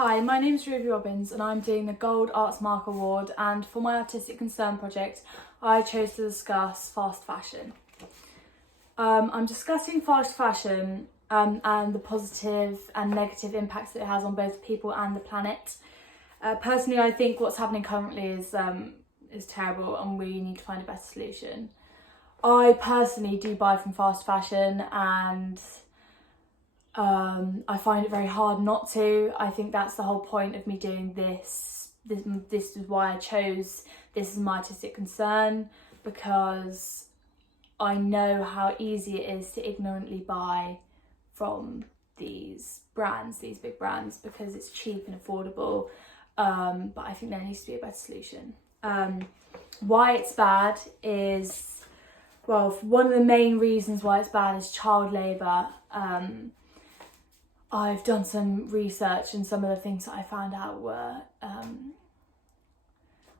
Hi, my name is Ruby Robbins and I'm doing the Gold Arts Mark Award, and for my Artistic Concern project I chose to discuss fast fashion. I'm discussing fast fashion and the positive and negative impacts that it has on both people and the planet. Personally, I think what's happening currently is terrible and we need to find a better solution. I personally do buy from fast fashion and I find it very hard not to. I think that's the whole point of me doing this. This is why I chose this as my artistic concern, because I know how easy it is to ignorantly buy from these brands, these big brands, because it's cheap and affordable. But I think there needs to be a better solution. Why it's bad is, well, one of the main reasons why it's bad is child labour. I've done some research and some of the things that I found out were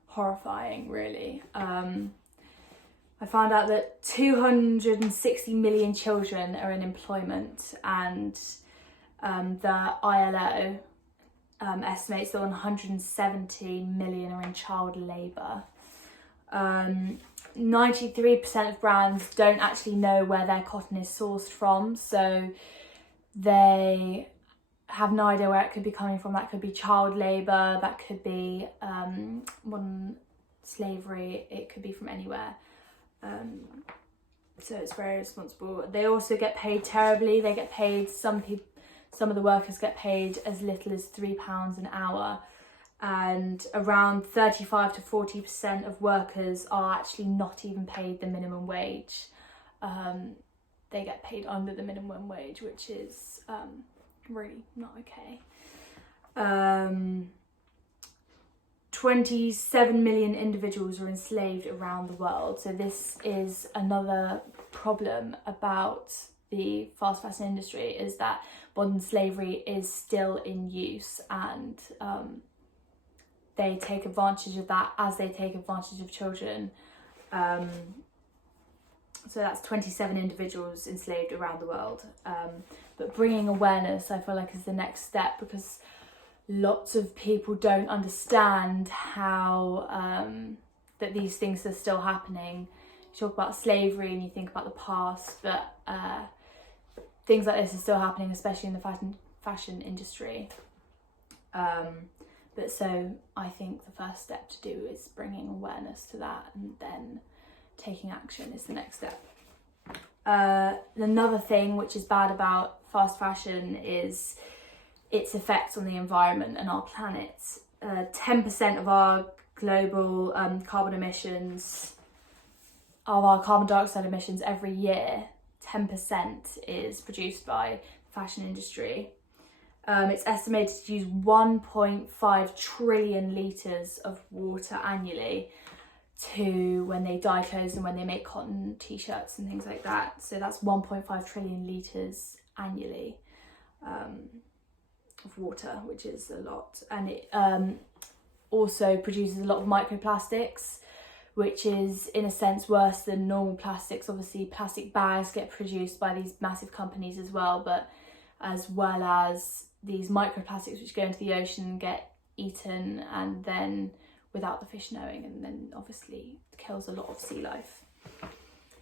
horrifying, really. I found out that 260 million children are in employment, and the ILO estimates that 170 million are in child labour. 93% of brands don't actually know where their cotton is sourced from, so they have no idea where it could be coming from. That could be child labour, that could be modern slavery, it could be from anywhere. So it's very irresponsible. They also get paid terribly. They get paid, some of the workers get paid as little as £3 an hour, and around 35 to 40% of workers are actually not even paid the minimum wage. They get paid under the minimum wage, which is really not okay. 27 million individuals are enslaved around the world. So this is another problem about the fast fashion industry, is that modern slavery is still in use, and they take advantage of that as they take advantage of children. So that's 27 individuals enslaved around the world. But bringing awareness, I feel like, is the next step, because lots of people don't understand how that these things are still happening. You talk about slavery and you think about the past, but things like this are still happening, especially in the fashion industry. But so I think the first step to do is bringing awareness to that, and then taking action is the next step. Another thing which is bad about fast fashion is its effects on the environment and our planet. 10% of our global carbon emissions, of our carbon dioxide emissions every year, 10% is produced by the fashion industry. It's estimated to use 1.5 trillion litres of water annually to when they dye clothes and when they make cotton t-shirts and things like that. So that's 1.5 trillion litres annually of water, which is a lot. And it also produces a lot of microplastics, which is in a sense worse than normal plastics. Obviously plastic bags get produced by these massive companies as well, but as well as these microplastics which go into the ocean and get eaten, and then without the fish knowing, and then obviously kills a lot of sea life.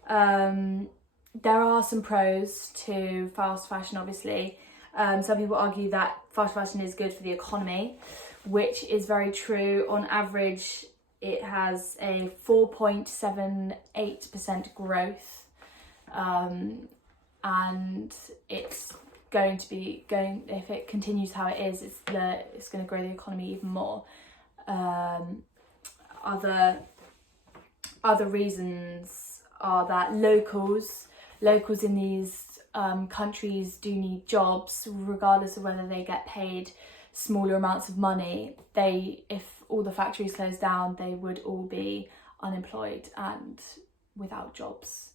There are some pros to fast fashion, obviously. Some people argue that fast fashion is good for the economy, which is very true. On average, it has a 4.78% growth, and it's going to be if it continues how it is, it's going to grow the economy even more. Other reasons are that locals in these countries do need jobs, regardless of whether they get paid smaller amounts of money. If all the factories closed down, they would all be unemployed and without jobs.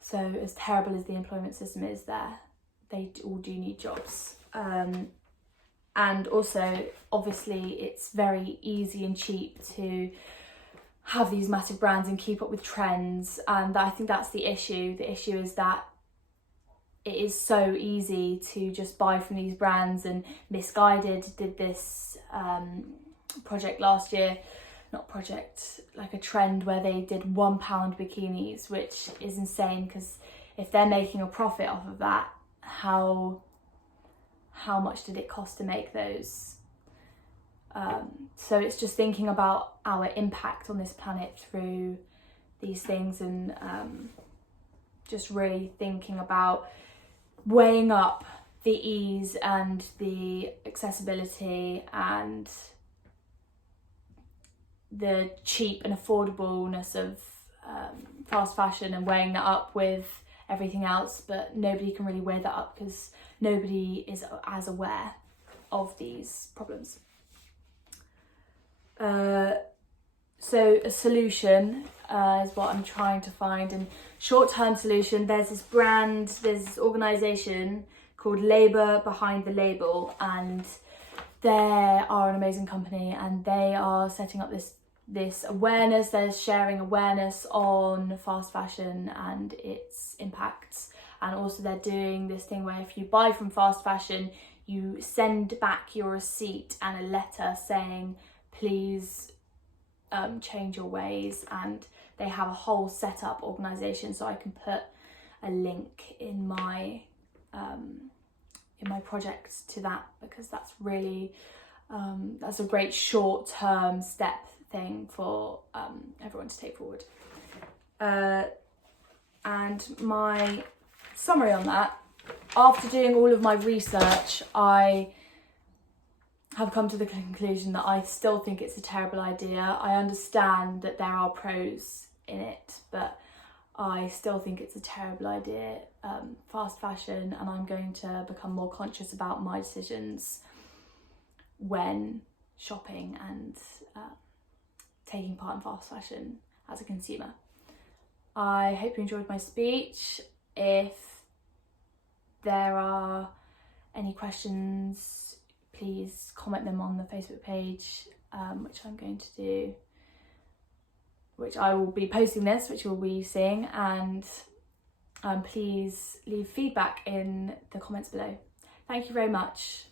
So as terrible as the employment system is there, they all do need jobs. And also, obviously, it's very easy and cheap to have these massive brands and keep up with trends. And I think that's the issue. The issue is that it is so easy to just buy from these brands, and Misguided did this project last year, not project, like a trend where they did £1 bikinis, which is insane, because if they're making a profit off of that, how much did it cost to make those? So it's just thinking about our impact on this planet through these things, and just really thinking about weighing up the ease and the accessibility and the cheap and affordableness of fast fashion, and weighing that up with everything else. But nobody can really weigh that up because nobody is as aware of these problems. So a solution is what I'm trying to find. And short-term solution, there's this organisation called Labour Behind the Label, and they are an amazing company, and they are setting up this awareness. They're sharing awareness on fast fashion and its impacts. And also they're doing this thing where if you buy from fast fashion, you send back your receipt and a letter saying, please change your ways. And they have a whole set up organisation, so I can put a link in my project to that, because that's really that's a great short-term step thing for everyone to take forward. And my summary on that, after doing all of my research, I have come to the conclusion that I still think it's a terrible idea. I understand that there are pros in it, but I still think it's a terrible idea, fast fashion, and I'm going to become more conscious about my decisions when shopping and taking part in fast fashion as a consumer. I hope you enjoyed my speech. If there are any questions, please comment them on the Facebook page, which I'm going to do, which I will be posting this, which you'll be seeing, and please leave feedback in the comments below. Thank you very much.